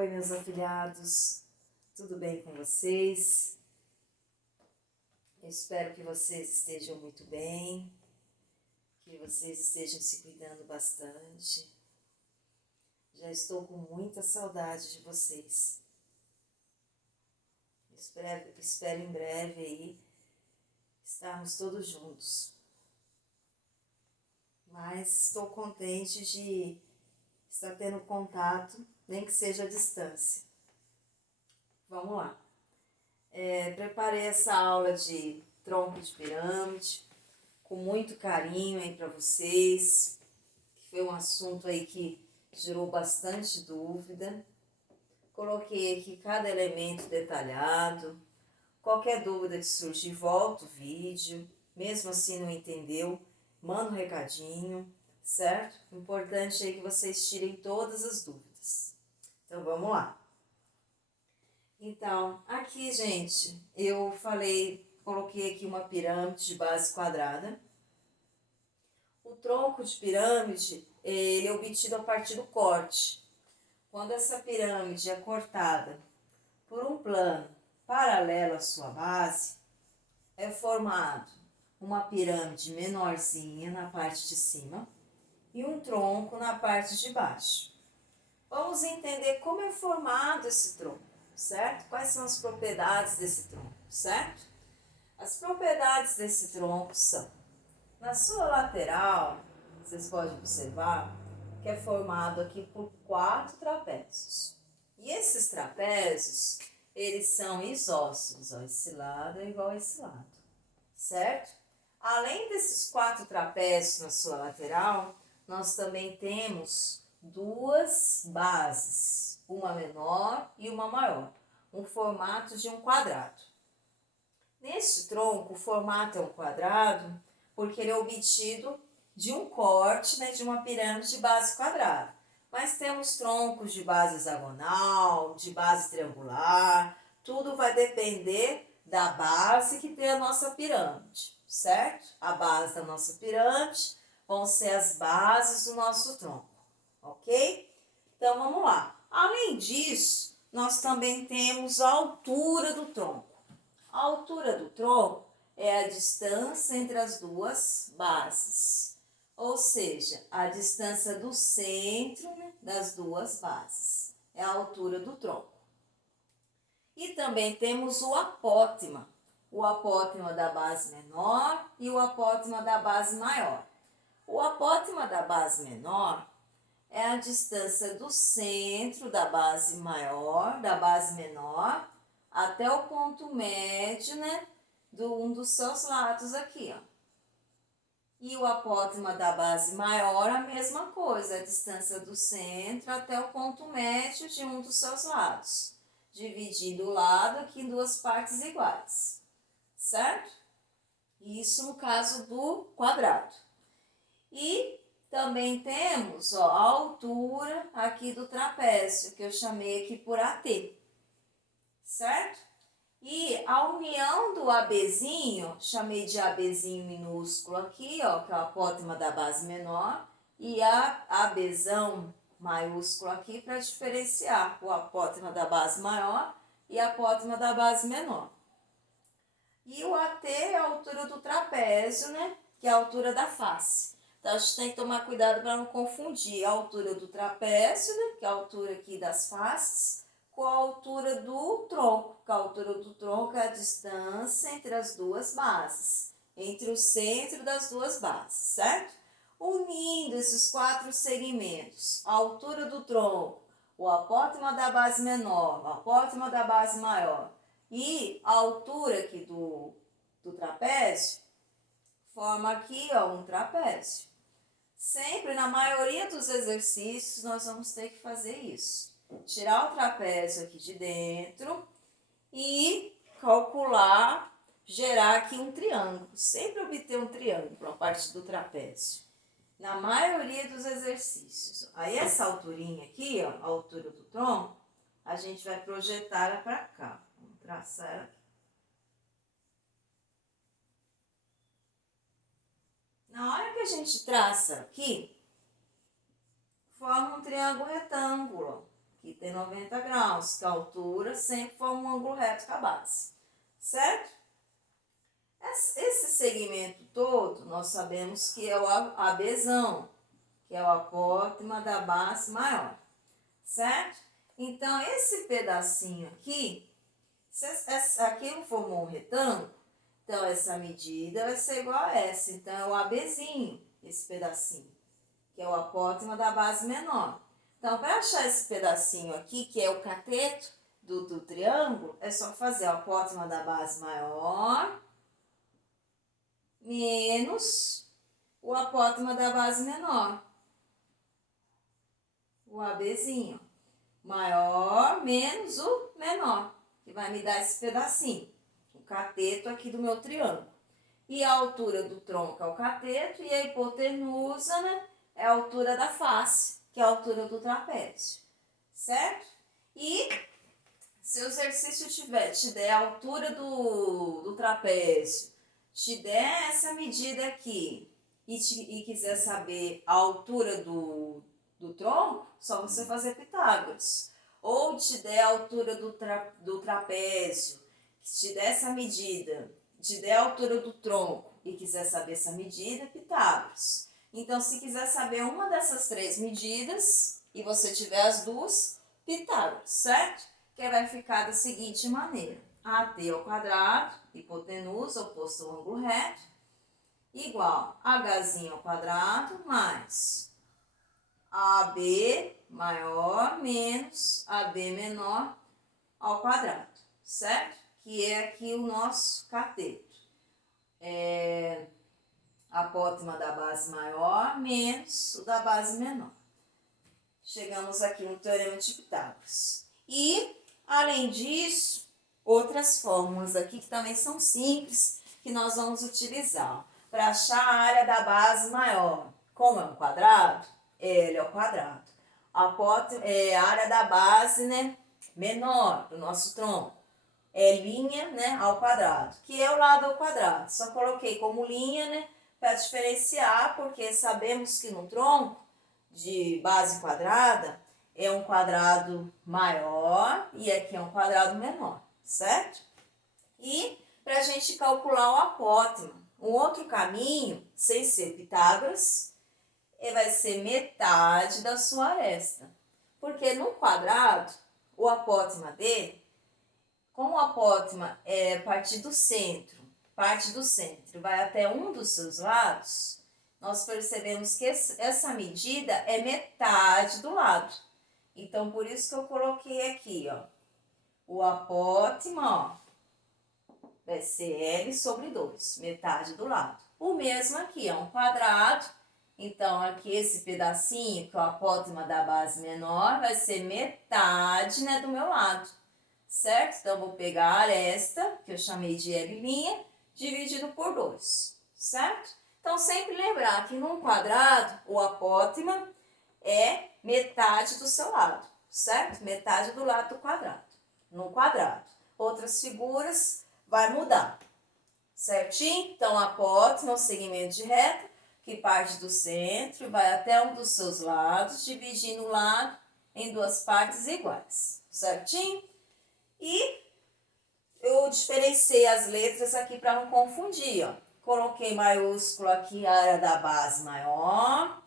Oi, meus afilhados, tudo bem com vocês? Eu espero que vocês estejam muito bem, que vocês estejam se cuidando bastante. Já estou com muita saudade de vocês. Espero em breve aí estarmos todos juntos. Mas estou contente de estar tendo contato, nem que seja à distância. Vamos lá. Preparei essa aula de tronco de pirâmide com muito carinho aí para vocês, que foi um assunto aí que gerou bastante dúvida. Coloquei aqui cada elemento detalhado. Qualquer dúvida que surgir, volta o vídeo. Mesmo assim não entendeu, manda um recadinho, certo? O importante é que vocês tirem todas as dúvidas. Então vamos lá. Então, aqui, gente, eu coloquei aqui uma pirâmide de base quadrada. O tronco de pirâmide, ele é obtido a partir do corte. Quando essa pirâmide é cortada por um plano paralelo à sua base, é formado uma pirâmide menorzinha na parte de cima e um tronco na parte de baixo. Vamos entender como é formado esse tronco, certo? Quais são as propriedades desse tronco, certo? As propriedades desse tronco são: na sua lateral, vocês podem observar que é formado aqui por 4 trapézios. E esses trapézios, eles são isósceles, ó, esse lado é igual a esse lado, certo? Além desses 4 trapézios na sua lateral, nós também temos 2 bases, uma menor e uma maior, um formato de um quadrado. Neste tronco, o formato é um quadrado porque ele é obtido de um corte, né, de uma pirâmide de base quadrada. Mas temos troncos de base hexagonal, de base triangular, tudo vai depender da base que tem a nossa pirâmide, certo? A base da nossa pirâmide vão ser as bases do nosso tronco, ok? Então vamos lá. Além disso, nós também temos a altura do tronco. A altura do tronco é a distância entre as duas bases, ou seja, a distância do centro, né, das duas bases. É a altura do tronco. E também temos o apótema da base menor e o apótema da base maior. O apótema da base menor é a distância do centro da base maior, da base menor, até o ponto médio, né, um dos seus lados aqui, ó. E o apótema da base maior, a mesma coisa, a distância do centro até o ponto médio de um dos seus lados, dividindo o lado aqui em 2 partes iguais, certo? Isso no caso do quadrado. E também temos, ó, a altura aqui do trapézio, que eu chamei aqui por AT, certo? E a união do ABzinho, chamei de ABzinho minúsculo aqui, ó, que é o apótema da base menor, e a ABzão maiúsculo aqui para diferenciar o apótema da base maior e a apótema da base menor. E o AT é a altura do trapézio, né, que é a altura da face. Então, a gente tem que tomar cuidado para não confundir a altura do trapézio, né, que é a altura aqui das faces, com a altura do tronco, que a altura do tronco é a distância entre as duas bases, entre o centro das duas bases, certo? Unindo esses 4 segmentos, a altura do tronco, o apótema da base menor, o apótema da base maior e a altura aqui do trapézio, forma aqui, ó, um trapézio. Sempre, na maioria dos exercícios, nós vamos ter que fazer isso. Tirar o trapézio aqui de dentro e calcular, gerar aqui um triângulo. Sempre obter um triângulo a partir do trapézio. Na maioria dos exercícios. Aí essa alturinha aqui, ó, a altura do tronco, a gente vai projetar ela para cá. Vamos traçar ela aqui. Na hora que a gente traça aqui, forma um triângulo retângulo, aqui tem 90 graus, que a altura sempre foi um ângulo reto com a base, certo? Esse segmento todo, nós sabemos que é o ABzão, que é o apótema da base maior, certo? Então, esse pedacinho aqui, aqui não formou um retângulo, então essa medida vai ser igual a essa. Então, é o ABzinho, esse pedacinho, que é o apótema da base menor. Então, para achar esse pedacinho aqui, que é o cateto do triângulo, é só fazer o apótema da base maior menos o apótema da base menor, o ABzinho. Maior menos o menor, que vai me dar esse pedacinho, o cateto aqui do meu triângulo. E a altura do tronco é o cateto e a hipotenusa, né, é a altura da face, que é a altura do trapézio, certo? E se o exercício te der a altura do trapézio, te der essa medida aqui e quiser saber a altura do tronco, só você fazer Pitágoras. Ou te der a altura do trapézio, que te der essa medida, te der a altura do tronco e quiser saber essa medida, Pitágoras. Então, se quiser saber uma dessas três medidas e você tiver as duas, Pitágoras, certo? Que vai ficar da seguinte maneira: AT ao quadrado, hipotenusa, oposto ao ângulo reto, igual a Hzinho ao quadrado mais AB maior menos AB menor ao quadrado, certo? Que é aqui o nosso cateto. Apótema da base maior menos o da base menor. Chegamos aqui no Teorema de Pitágoras. E, além disso, outras fórmulas aqui que também são simples, que nós vamos utilizar para achar a área da base maior. Como é um quadrado, L ao quadrado. A área da base, né, menor do nosso tronco é linha, né, ao quadrado, que é o lado ao quadrado. Só coloquei como linha, né, para diferenciar, porque sabemos que no tronco de base quadrada é um quadrado maior e aqui é um quadrado menor, certo? E para a gente calcular o apótema, um outro caminho, sem ser Pitágoras, vai ser metade da sua aresta. Porque no quadrado, o apótema dele, como o apótema é parte do centro, vai até um dos seus lados, nós percebemos que essa medida é metade do lado. Então, por isso que eu coloquei aqui, ó, o apótema, ó, vai ser L sobre 2, metade do lado. O mesmo aqui, é um quadrado, então aqui esse pedacinho, que é o apótema da base menor, vai ser metade, né, do meu lado, certo? Então, vou pegar a aresta, que eu chamei de L', dividido por 2, certo? Então, sempre lembrar que num quadrado, o apótema é metade do seu lado, certo? Metade do lado do quadrado, no quadrado. Outras figuras vai mudar, certinho? Então, apótema é um segmento de reta que parte do centro e vai até um dos seus lados, dividindo o lado em duas partes iguais, certinho? E eu diferenciei as letras aqui para não confundir, ó. Coloquei maiúsculo aqui a área da base maior,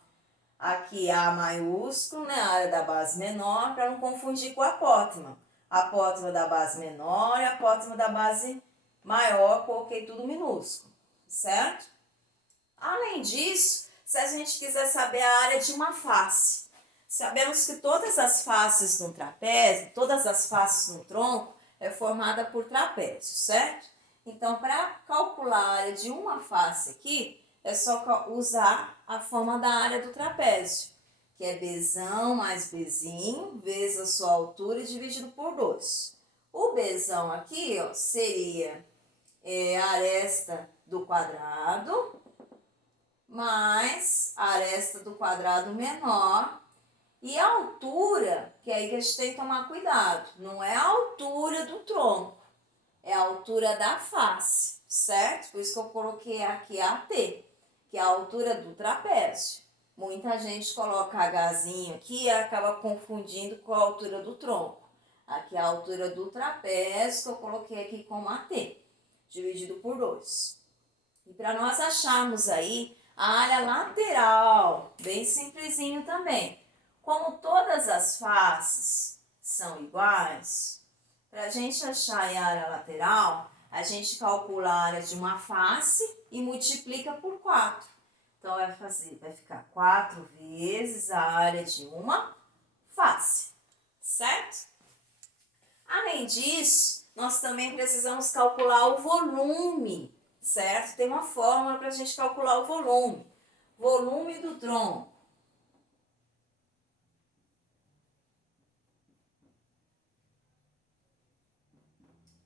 aqui A maiúsculo, né, a área da base menor, para não confundir com o apótema. Apótema da base menor e apótema da base maior, coloquei tudo minúsculo, certo? Além disso, se a gente quiser saber a área de uma face, sabemos que todas as faces no trapézio, todas as faces no tronco, é formada por trapézio, certo? Então, para calcular a área de uma face aqui, é só usar a forma da área do trapézio, que é Bzão mais Bzinho, vezes a sua altura dividido por 2. O Bzão aqui, ó, seria a aresta do quadrado, mais a aresta do quadrado menor, e a altura, que é aí que a gente tem que tomar cuidado, não é a altura do tronco, é a altura da face, certo? Por isso que eu coloquei aqui AT, que é a altura do trapézio. Muita gente coloca Hzinho aqui e acaba confundindo com a altura do tronco. Aqui é a altura do trapézio, que eu coloquei aqui como AT, dividido por 2. E para nós acharmos aí a área lateral, bem simplesinho também. Como todas as faces são iguais, para a gente achar a área lateral, a gente calcula a área de uma face e multiplica por 4. Então, vai ficar 4 vezes a área de uma face, certo? Além disso, nós também precisamos calcular o volume, certo? Tem uma fórmula para a gente calcular o volume. Volume do tronco.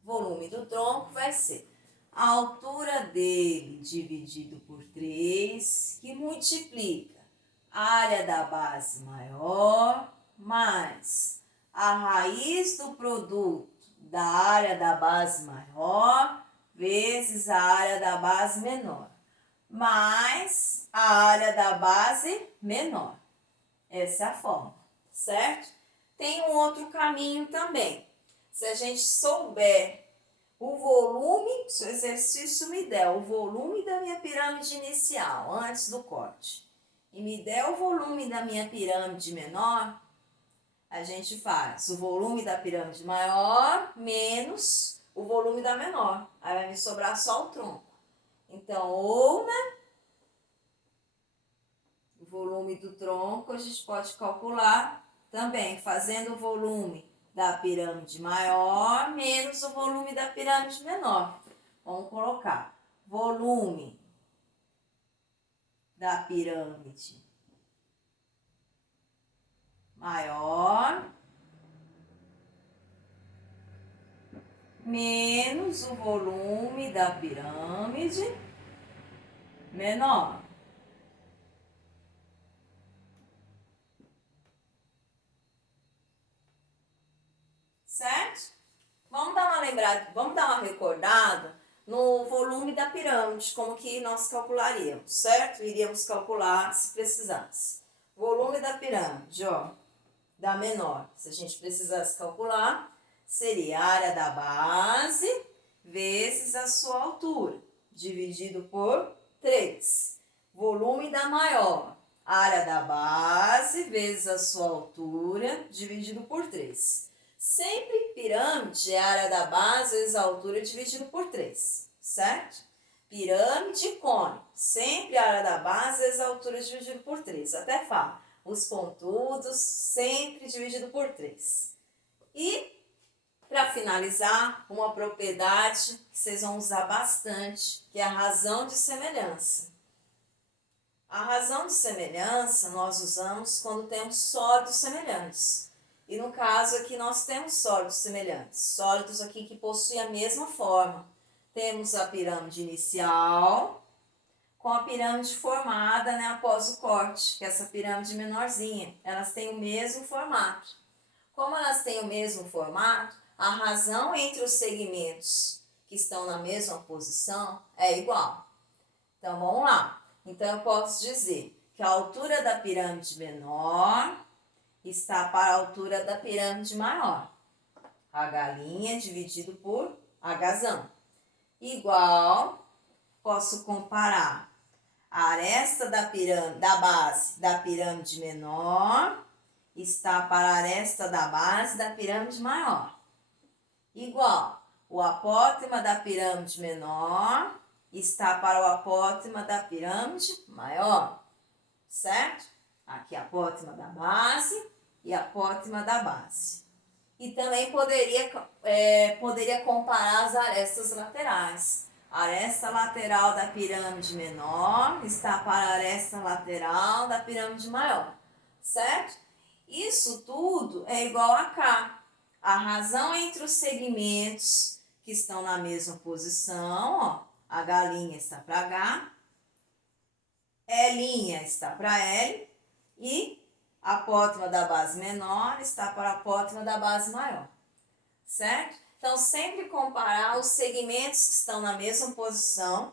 Volume do tronco vai ser a altura dele dividido por 3, que multiplica a área da base maior mais a raiz do produto da área da base maior vezes a área da base menor, mais a área da base menor. Essa é a fórmula, certo? Tem um outro caminho também. Se a gente souber o volume, se o exercício me der o volume da minha pirâmide inicial, antes do corte, e me der o volume da minha pirâmide menor, a gente faz o volume da pirâmide maior menos o volume da menor. Aí vai me sobrar só o tronco. Então, ou, né, o volume do tronco a gente pode calcular também fazendo o volume da pirâmide maior menos o volume da pirâmide menor. Vamos colocar volume da pirâmide maior menos o volume da pirâmide menor. Certo? Vamos dar uma lembrada, vamos dar uma recordada no volume da pirâmide, como que nós calcularíamos, certo? Iríamos calcular se precisasse. Volume da pirâmide, ó, da menor, se a gente precisasse calcular, seria a área da base vezes a sua altura, dividido por 3. Volume da maior, área da base vezes a sua altura, dividido por 3. Sempre pirâmide é a área da base vezes a altura dividido por 3, certo? Pirâmide e cone, sempre a área da base vezes a altura dividido por 3. Até fala, os pontudos sempre dividido por 3. E, para finalizar, uma propriedade que vocês vão usar bastante, que é a razão de semelhança. A razão de semelhança nós usamos quando temos sólidos semelhantes. E no caso aqui nós temos sólidos semelhantes, sólidos aqui que possuem a mesma forma. Temos a pirâmide inicial com a pirâmide formada, né, após o corte, que é essa pirâmide menorzinha. Elas têm o mesmo formato. Como elas têm o mesmo formato, a razão entre os segmentos que estão na mesma posição é igual. Então, vamos lá. Então, eu posso dizer que a altura da pirâmide menor está para a altura da pirâmide maior. H' dividido por Hzão. Igual, posso comparar a aresta da base da pirâmide menor está para a aresta da base da pirâmide maior. Igual, o apótema da pirâmide menor está para o apótema da pirâmide maior, certo? Aqui a apótema da base e a apótema da base. E também poderia comparar as arestas laterais. A aresta lateral da pirâmide menor está para a aresta lateral da pirâmide maior, certo? Isso tudo é igual a K. A razão entre os segmentos que estão na mesma posição, ó, H' está para H, L' está para L e a apótema da base menor está para a apótema da base maior, certo? Então, sempre comparar os segmentos que estão na mesma posição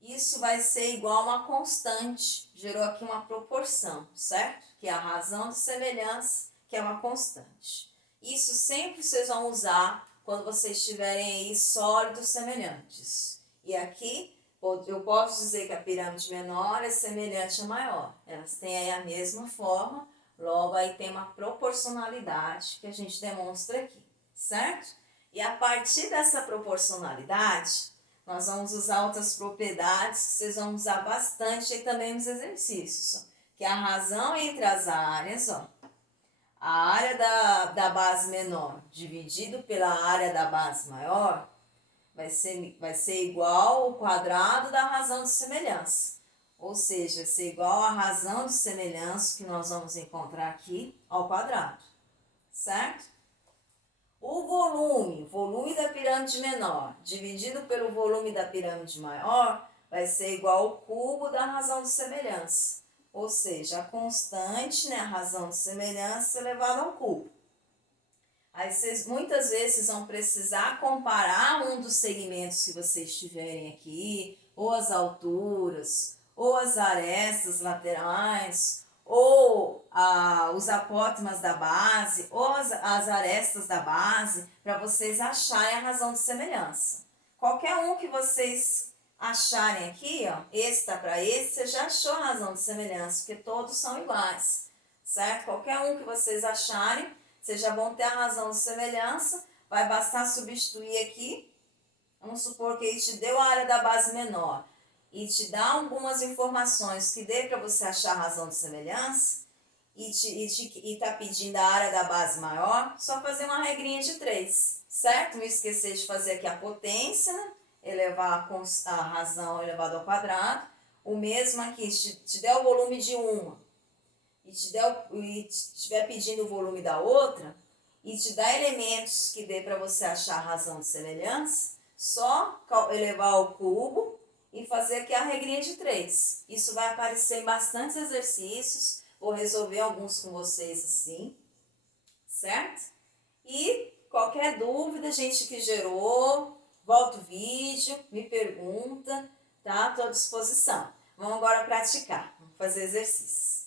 Isso vai ser igual a uma constante, gerou aqui uma proporção, certo? Que é a razão de semelhança, que é uma constante. Isso sempre vocês vão usar quando vocês tiverem aí sólidos semelhantes. E aqui eu posso dizer que a pirâmide menor é semelhante à maior. Elas têm aí a mesma forma, logo aí tem uma proporcionalidade que a gente demonstra aqui, certo? E a partir dessa proporcionalidade, nós vamos usar outras propriedades que vocês vão usar bastante aí também nos exercícios, que é a razão entre as áreas, ó. A área da base menor dividido pela área da base maior vai ser igual ao quadrado da razão de semelhança. Ou seja, vai ser igual à razão de semelhança que nós vamos encontrar aqui ao quadrado, certo? O volume da pirâmide menor dividido pelo volume da pirâmide maior vai ser igual ao cubo da razão de semelhança. Ou seja, a constante, né, a razão de semelhança elevada ao cubo. Aí vocês muitas vezes vão precisar comparar um dos segmentos que vocês tiverem aqui, ou as alturas, ou as arestas laterais, ou os apótemas da base, ou as arestas da base, para vocês acharem a razão de semelhança. Qualquer um que vocês acharem aqui, ó, esse tá para esse, você já achou a razão de semelhança, porque todos são iguais, certo? Qualquer um que vocês acharem, vocês já vão ter a razão de semelhança, vai bastar substituir aqui. Vamos supor que ele te deu a área da base menor e te dá algumas informações que dê para você achar a razão de semelhança e está pedindo a área da base maior, só fazer uma regrinha de 3, certo? Não esquecer de fazer aqui a potência, né? Elevar a razão elevada ao quadrado. O mesmo aqui, te der o volume de uma e estiver pedindo o volume da outra e te dá elementos que dê para você achar a razão de semelhança, só elevar ao cubo e fazer aqui a regrinha de 3. Isso vai aparecer em bastantes exercícios, vou resolver alguns com vocês assim, certo? E qualquer dúvida, gente que gerou, volta o vídeo, me pergunta, tá? Estou à disposição. Vamos agora praticar, vamos fazer exercícios.